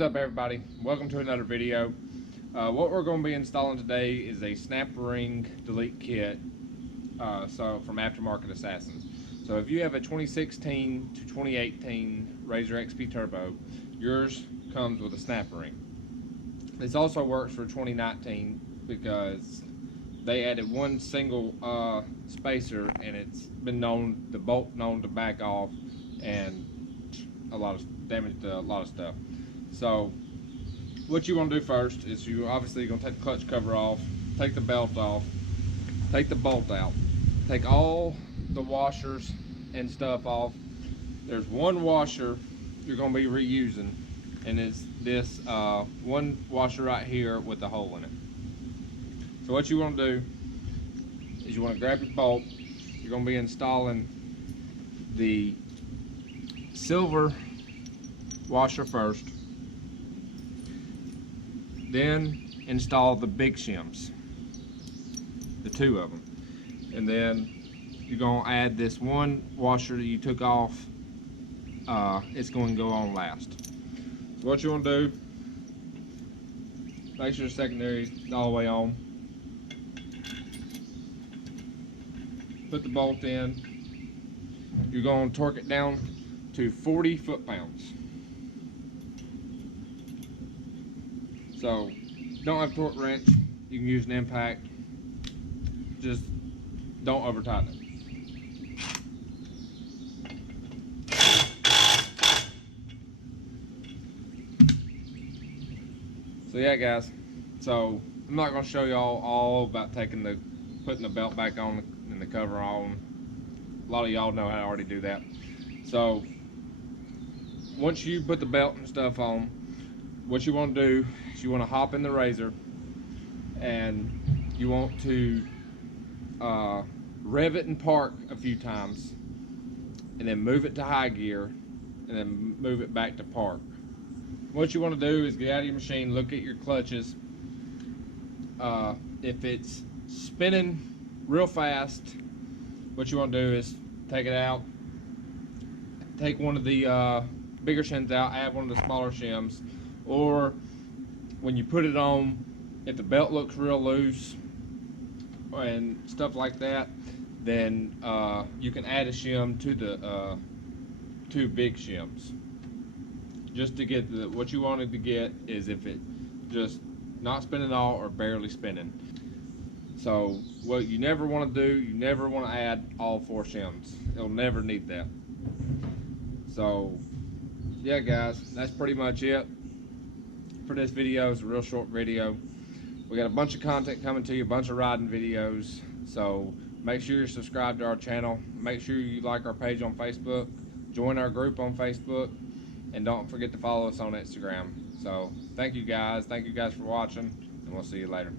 What's up, everybody? Welcome to another video. What we're going to be installing today is a snap ring delete kit from Aftermarket Assassins. So if you have a 2016 to 2018 Razor XP Turbo, yours comes with a snap ring. This also works for 2019 because they added one single spacer, and it's been known, the bolt known to back off and a lot of damage to a lot of stuff. So what you want to do first is you're going to take the clutch cover off, take the belt off, take the bolt out, take all the washers and stuff off. There's one washer you're going to be reusing, and it's this one washer right here with the hole in it. So what you want to do is you want to grab your bolt. You're going to be installing the silver washer first, then install the big shims, the two of them, and then you're going to add this one washer that you took off. It's going to go on last. So what you want to do, make sure the secondary is all the way on, put the bolt in. You're going to torque it down to 40 foot-pounds. So don't have a torque wrench, you can use an impact, just don't over tighten it. So yeah, guys, so I'm not going to show y'all all about putting the belt back on and the cover on. A lot of y'all know how to already do that. So once you put the belt and stuff on, what you want to do is you want to hop in the Razor, and you want to rev it and park a few times, and then move it to high gear, and then move it back to park. What you want to do is get out of your machine, look at your clutches. If it's spinning real fast, what you want to do is take it out, take one of the bigger shims out, add one of the smaller shims. Or when you put it on, if the belt looks real loose and stuff like that, then you can add a shim to the two big shims. Just to get what you wanted to get is if it just not spinning at all or barely spinning. So what you never want to do, you never want to add all 4 shims. It'll never need that. So yeah, guys, that's pretty much it for this video. It's a real short video. We got a bunch of content coming to you, a bunch of riding videos, so make sure you're subscribed to our channel. Make sure you like our page on Facebook, join our group on Facebook, and don't forget to follow us on Instagram. So thank you guys for watching, and we'll see you later.